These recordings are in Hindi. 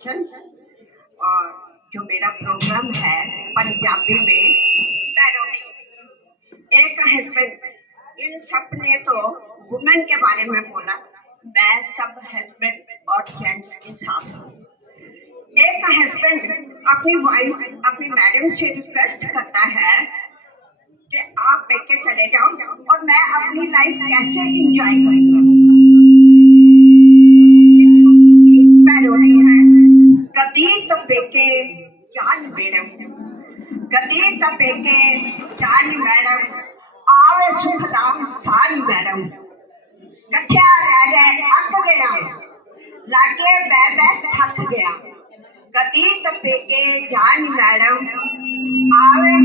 और जो मेरा प्रोग्राम है, पंजाबी में, पैरोडी। एक हस्बैंड इन सबने तो वुमेन के बारे में बोला, मैं सब हस्बैंड और जेंट्स के साथ हूँ। एक हस्बैंड अपनी वाइफ अपनी मैडम से रिक्वेस्ट करता है कि आप लेके चले जाओ और मैं अपनी लाइफ कैसे एंजॉय करूँगा। मैडम कदी तपेके जान मैडम, आवे सुख दा सारी मैडम। कठिया रह गए अक गया। लागे बह बह थक गया। गति तपेके जान मैडम, आवे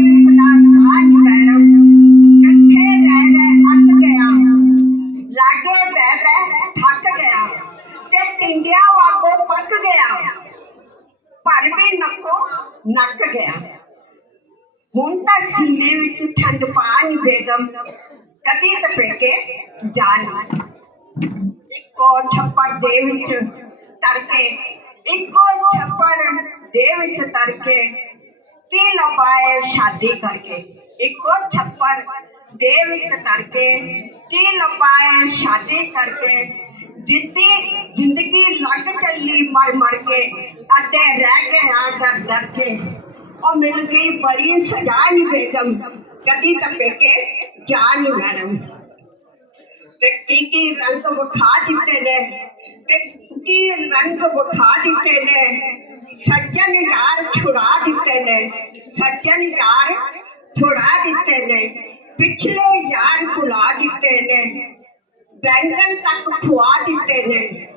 ਨੱਕ ਗਿਆ। ਹੁਣ ਤਾਂ ਸੀਨੇ ਵਿੱਚ ਠੰਡ ਪਾ ਬੇਗਮ। ਕਦੀ ਤਪੇਕੇ ਜਾਨ ਇੱਕੋ ਛੱਪੜ ਦੇ ਵਿੱਚ ਤਰ ਕੇ ਇੱਕੋ ਛੱਪੜ ਦੇ ਵਿੱਚ ਤਰ ਕੀ ਲਪਾਏ ਸ਼ਾਦੀ ਕਰਕੇ, ਇੱਕੋ ਛੱਪੜ ਦੇ ਵਿੱਚ ਤਰ ਕੀ ਲਪਾਏ ਸ਼ਾਦੀ ਕਰਕੇ, ਜਿੱਦੀ ਜ਼ਿੰਦਗੀ ਲੱਗ ਚੱਲੀ ਮਰ ਮਰ ਕੇ। अते रह के आकर डर के और मिल गई बड़ी सजान बेगम। कदी तपे के जान मैडम। ते की रंग बुखा दिते ने ते की रंग बुखा दिते ने, सज्जन यार छुड़ा दिते ने, सज्जन यार छुड़ा दिते ने, पिछले यार भुला दिते ने, बैंगन तक खुआ दिते ने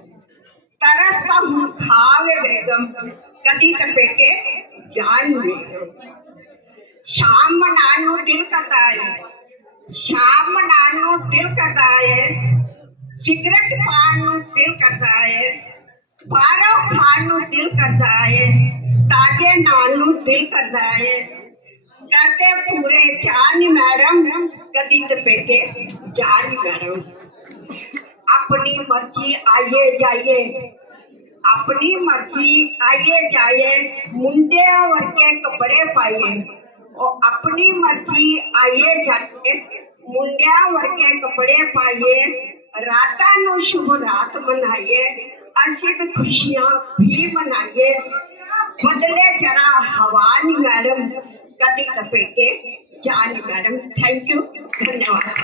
तरसता हूँ खावे बेगम कदी तपेटे जान बेगम शाम नानो दिल करता है। शाम नानो दिल करता है। सिगरेट पानो दिल करता है। बारह खानो दिल करता है। ताजे नानो दिल करता है। करते पूरे जान मैडम कदी तपेटे जान मैडम। अपनी मर्ज़ी आइए जाइए। अपनी मर्ज़ी आइए जाइए। मुंडे वर्गे कपड़े पाइए। और अपनी मर्ज़ी आइए जाते मुंडिया वर्गे कपड़े पाइए। रात नु शुभ रात मनाइए। असिब खुशियाँ भी मनाइए। बदले जरा हवा नहीं मैडम। कदी कपेटे जान मैडम। थैंक यू धन्यवाद।